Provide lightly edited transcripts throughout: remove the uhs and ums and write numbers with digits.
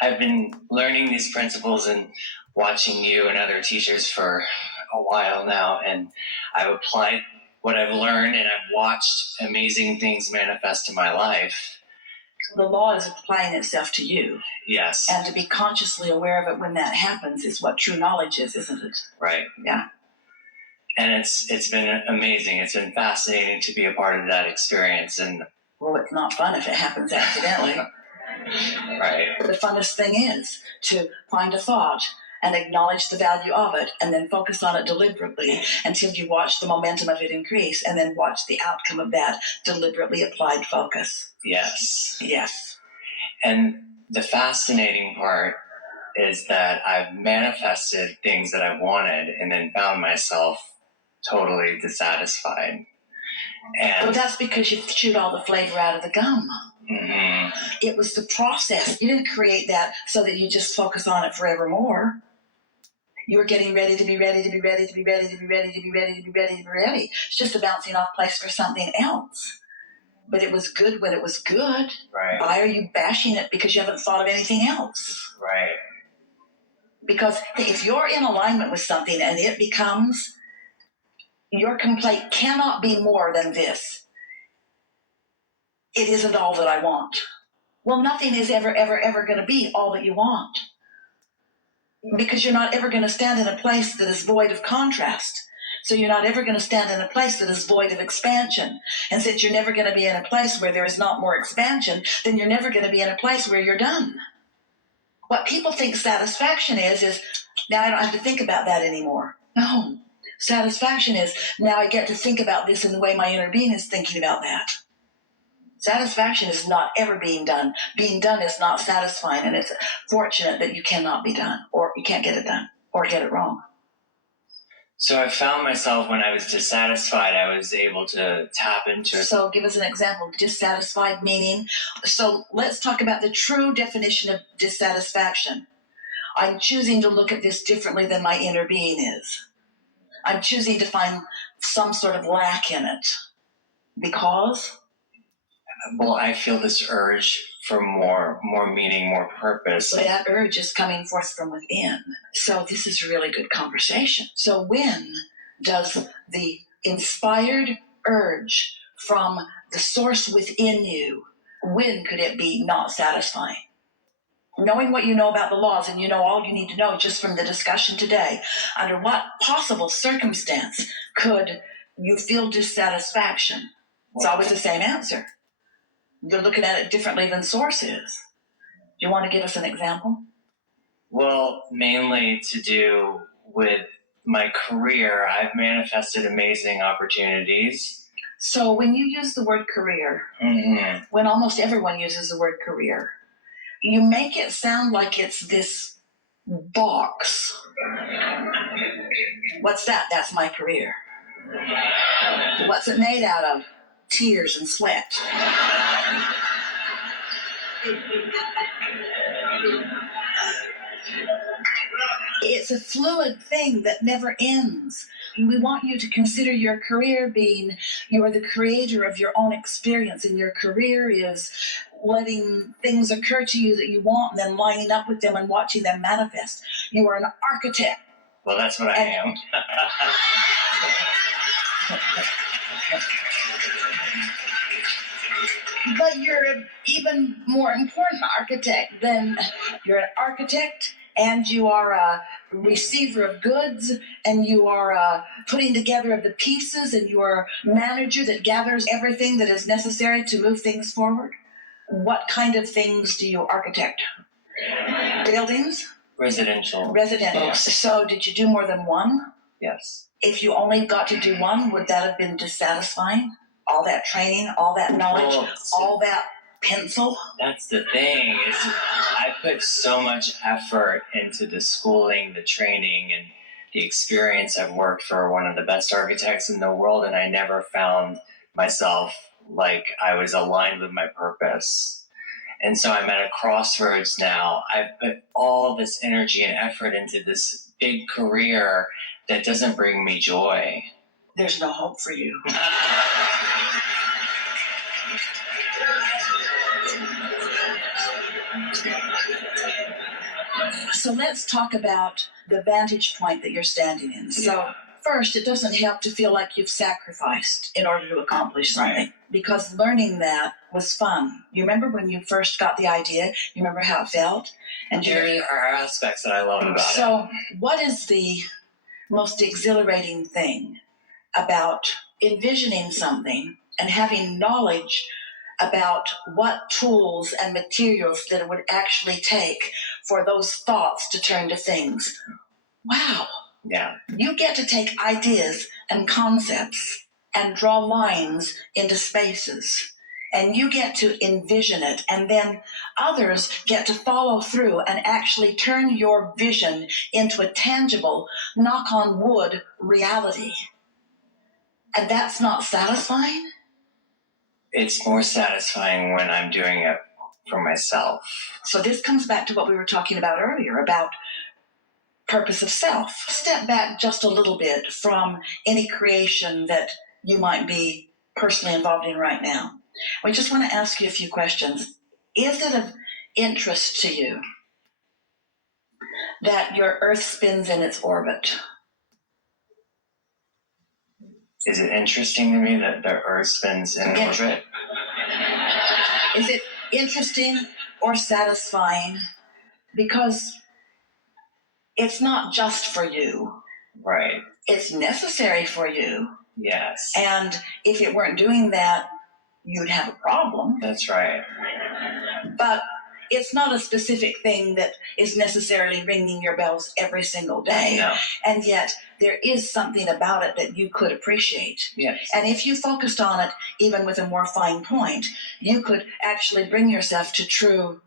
I've been learning these principles and watching you and other teachers for a while now, and I've applied what I've learned, and I've watched amazing things manifest in my life. The law is applying itself to you. Yes. And to be consciously aware of it when that happens is what true knowledge is, isn't it? Right. Yeah. And it's been amazing. It's been fascinating to be a part of that experience. And well, it's not fun if it happens accidentally. Right. The funnest thing is to find a thought and acknowledge the value of it, and then focus on it deliberately until you watch the momentum of it increase, and then watch the outcome of that deliberately applied focus. Yes. Yes. And the fascinating part is that I've manifested things that I've wanted and then found myself totally dissatisfied. And well, that's because you chewed all the flavor out of the gum. Mm-hmm. It was the process. You didn't create that so that you just focus on it forevermore. You were getting ready to be ready to be ready to be ready to be ready to be ready to be ready to be ready. It's just a bouncing off place for something else. But it was good when it was good. Right. Why are you bashing it because you haven't thought of anything else? Right. Because if you're in alignment with something and it becomes, your complaint cannot be more than this. It isn't all that I want. Well, nothing is ever, ever, ever going to be all that you want. Because you're not ever going to stand in a place that is void of contrast. So you're not ever going to stand in a place that is void of expansion. And since you're never going to be in a place where there is not more expansion, then you're never going to be in a place where you're done. What people think satisfaction is now I don't have to think about that anymore. No. Satisfaction is now I get to think about this in the way my inner being is thinking about that. Satisfaction is not ever being done. Being done is not satisfying, and it's fortunate that you cannot be done, or you can't get it done, or get it wrong. So I found myself when I was dissatisfied, I was able to tap into it. So give us an example. Dissatisfied meaning. So let's talk about the true definition of dissatisfaction. I'm choosing to look at this differently than my inner being is. I'm choosing to find some sort of lack in it. Because? Well, I feel this urge for more meaning, more purpose. So that urge is coming forth from within. So this is a really good conversation. So when does the inspired urge from the source within you, when could it be not satisfying? Knowing what you know about the laws, and you know all you need to know just from the discussion today, under what possible circumstance could you feel dissatisfaction? It's always the same answer. You're looking at it differently than source is. Do you want to give us an example? Well, mainly to do with my career. I've manifested amazing opportunities. So when you use the word career, mm-hmm. when almost everyone uses the word career, you make it sound like it's this box. What's that? That's my career. What's it made out of? Tears and sweat. It's a fluid thing that never ends. We want you to consider your career being you are the creator of your own experience, and your career is letting things occur to you that you want and then lining up with them and watching them manifest. You are an architect. Well, that's what I am. But you're an even more important architect than you're an architect, and you are a receiver of goods, and you are putting together of the pieces, and you are a manager that gathers everything that is necessary to move things forward. What kind of things do you architect? Buildings? Residential. Yeah. So did you do more than one? Yes. If you only got to do one, would that have been dissatisfying? All that training, all that knowledge, all that pencil? That's the thing, is I put so much effort into the schooling, the training, and the experience. I've worked for one of the best architects in the world, and I never found myself like I was aligned with my purpose. And so I'm at a crossroads now. I've put all this energy and effort into this big career that doesn't bring me joy. There's no hope for you. So let's talk about the vantage point that you're standing in. So first, it doesn't help to feel like you've sacrificed in order to accomplish something. Right. Because learning that was fun. You remember when you first got the idea? You remember how it felt? And there are aspects that I love about it. So what is the most exhilarating thing about envisioning something and having knowledge about what tools and materials that it would actually take for those thoughts to turn to things? Wow. Yeah. You get to take ideas and concepts and draw lines into spaces. And you get to envision it, and then others get to follow through and actually turn your vision into a tangible, knock on wood, reality. And that's not satisfying? It's more satisfying when I'm doing it for myself. So this comes back to what we were talking about earlier, about purpose of self. Step back just a little bit from any creation that you might be personally involved in right now. We just want to ask you a few questions. Is it of interest to you that your Earth spins in its orbit? Is it interesting to me that the Earth spins in orbit? Is it interesting or satisfying? Because it's not just for you. Right. It's necessary for you. Yes. And if it weren't doing that, you'd have a problem. That's right. But it's not a specific thing that is necessarily ringing your bells every single day. No. And yet there is something about it that you could appreciate. Yes. And if you focused on it, even with a more fine point, you could actually bring yourself to true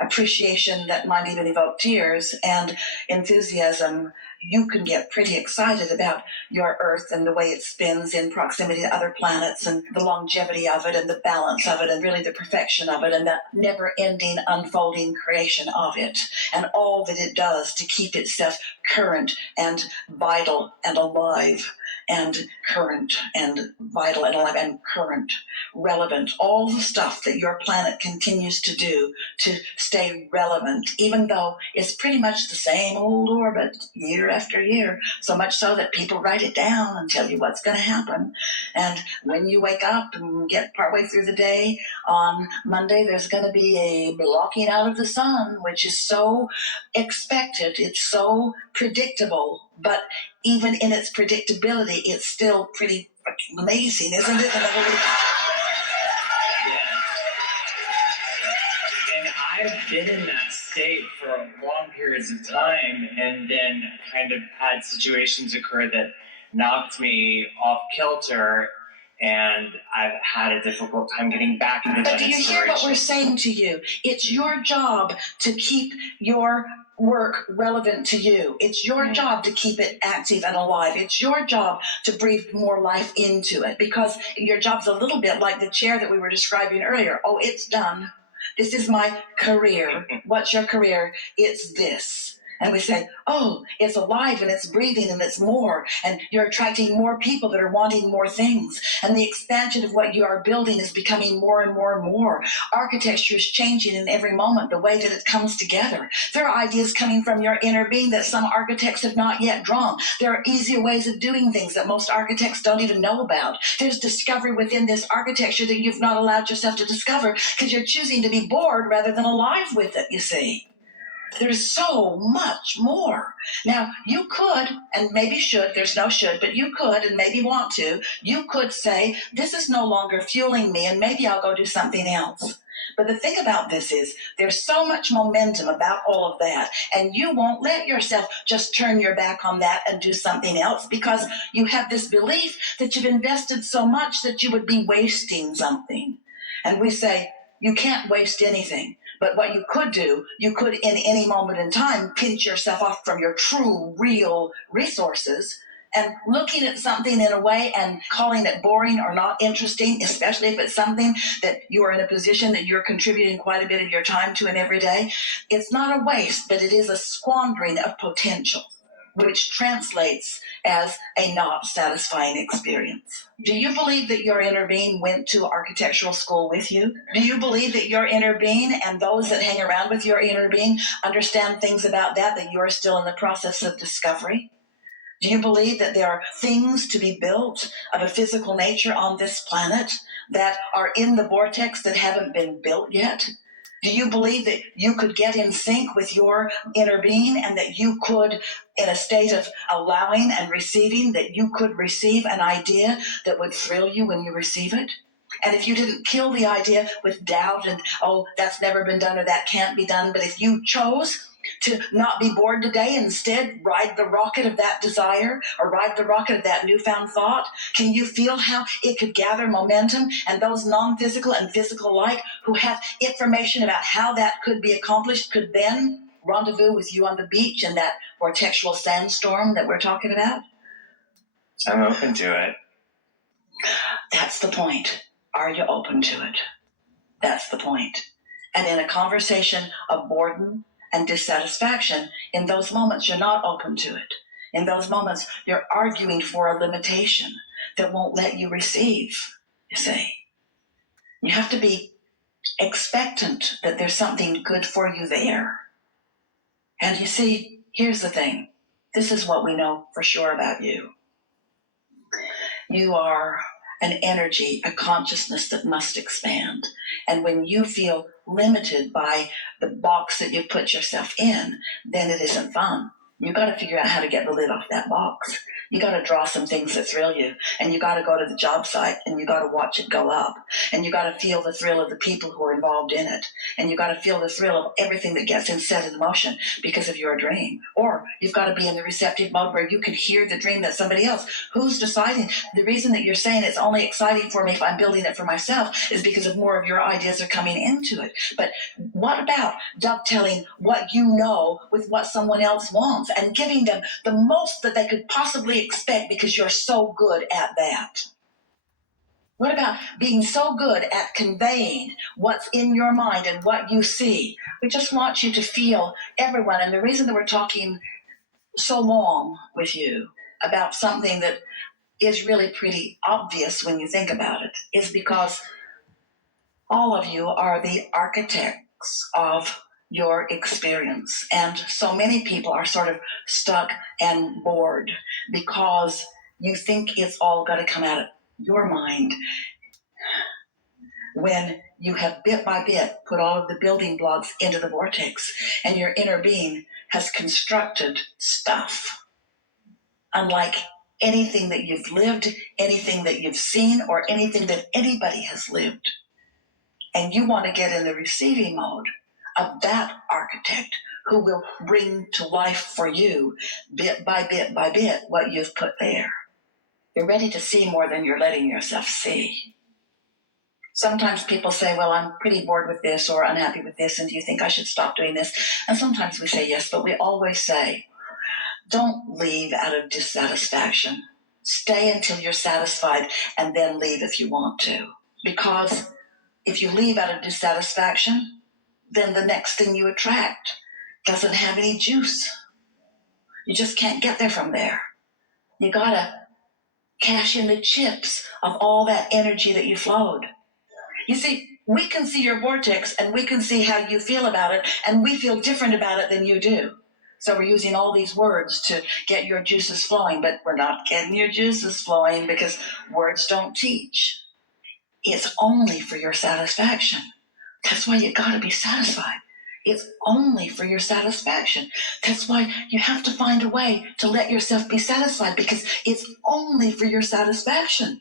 appreciation that might even evoke tears and enthusiasm. You can get pretty excited about your Earth and the way it spins in proximity to other planets and the longevity of it and the balance of it and really the perfection of it and that never-ending unfolding creation of it and all that it does to keep itself current and vital and alive and current and vital and alive and current, relevant, all the stuff that your planet continues to do to stay relevant, even though it's pretty much the same old orbit year after year, so much so that people write it down and tell you what's going to happen. And when you wake up and get partway through the day, on Monday there's going to be a blocking out of the sun, which is so expected, it's so predictable, but even in its predictability, it's still pretty amazing, isn't it? And I've been in that state for long periods of time and then kind of had situations occur that knocked me off kilter, and I've had a difficult time getting back into that inspiration. But do you hear what we're saying to you? It's your job to keep your work relevant to you. It's your job to keep it active and alive. It's your job to breathe more life into it, because your job's a little bit like the chair that we were describing earlier. Oh, it's done. This is my career. What's your career? It's this. And we say, oh, it's alive and it's breathing and it's more. And you're attracting more people that are wanting more things. And the expansion of what you are building is becoming more and more and more. Architecture is changing in every moment, the way that it comes together. There are ideas coming from your inner being that some architects have not yet drawn. There are easier ways of doing things that most architects don't even know about. There's discovery within this architecture that you've not allowed yourself to discover because you're choosing to be bored rather than alive with it, you see. There's so much more. Now, you could, and maybe should, there's no should, but you could, and maybe want to, you could say, this is no longer fueling me, and maybe I'll go do something else. But the thing about this is, there's so much momentum about all of that, and you won't let yourself just turn your back on that and do something else, because you have this belief that you've invested so much that you would be wasting something. And we say, you can't waste anything. But what you could do, you could in any moment in time pinch yourself off from your true, real resources and looking at something in a way and calling it boring or not interesting, especially if it's something that you are in a position that you're contributing quite a bit of your time to in every day. It's not a waste, but it is a squandering of potential. which translates as a not satisfying experience. Do you believe that your inner being went to architectural school with you? Do you believe that your inner being and those that hang around with your inner being understand things about that you're still in the process of discovery? Do you believe that there are things to be built of a physical nature on this planet that are in the vortex that haven't been built yet? Do you believe that you could get in sync with your inner being and that you could, in a state of allowing and receiving, that you could receive an idea that would thrill you when you receive it? And if you didn't kill the idea with doubt and, oh, that's never been done or that can't be done, but if you chose to not be bored today, instead ride the rocket of that desire or ride the rocket of that newfound thought, can you feel how it could gather momentum? And those non-physical and physical alike who have information about how that could be accomplished could then rendezvous with you on the beach in that vortexual sandstorm that we're talking about? I'm open to it. That's the point. Are you open to it? That's the point. And in a conversation of boredom and dissatisfaction, in those moments, you're not open to it. In those moments, you're arguing for a limitation that won't let you receive, you see. You have to be expectant that there's something good for you there. And you see, here's the thing. This is what we know for sure about you. You are an energy, a consciousness that must expand. And when you feel limited by the box that you put yourself in, then it isn't fun. You got to figure out how to get the lid off that box. You got to draw some things that thrill you, and you got to go to the job site and you got to watch it go up, and you got to feel the thrill of the people who are involved in it, and you got to feel the thrill of everything that gets set in motion because of your dream. Or you've got to be in the receptive mode where you can hear the dream that somebody else who's deciding. The reason that you're saying it's only exciting for me if I'm building it for myself is because of more of your ideas are coming into it. But what about dovetailing what you know with what someone else wants and giving them the most that they could possibly expect because you're so good at that? What about being so good at conveying what's in your mind and what you see? We just want you to feel everyone. And the reason that we're talking so long with you about something that is really pretty obvious when you think about it is because all of you are the architects of your experience. And so many people are sort of stuck and bored because you think it's all got to come out of your mind when you have bit by bit put all of the building blocks into the vortex and your inner being has constructed stuff unlike anything that you've lived, anything that you've seen, or anything that anybody has lived. And you want to get in the receiving mode of that architect who will bring to life for you, bit by bit by bit, what you've put there. You're ready to see more than you're letting yourself see. Sometimes people say, well, I'm pretty bored with this or unhappy with this, and do you think I should stop doing this? And sometimes we say yes, but we always say, don't leave out of dissatisfaction. Stay until you're satisfied and then leave if you want to. Because if you leave out of dissatisfaction, then the next thing you attract doesn't have any juice. You just can't get there from there. You gotta cash in the chips of all that energy that you flowed. You see, we can see your vortex and we can see how you feel about it, and we feel different about it than you do. So we're using all these words to get your juices flowing, but we're not getting your juices flowing because words don't teach. It's only for your satisfaction. That's why you gotta be satisfied. It's only for your satisfaction. That's why you have to find a way to let yourself be satisfied, because it's only for your satisfaction.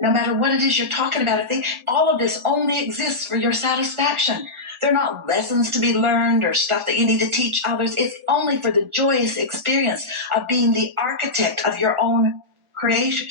No matter what it is you're talking about, I think all of this only exists for your satisfaction. They're not lessons to be learned or stuff that you need to teach others. It's only for the joyous experience of being the architect of your own creation.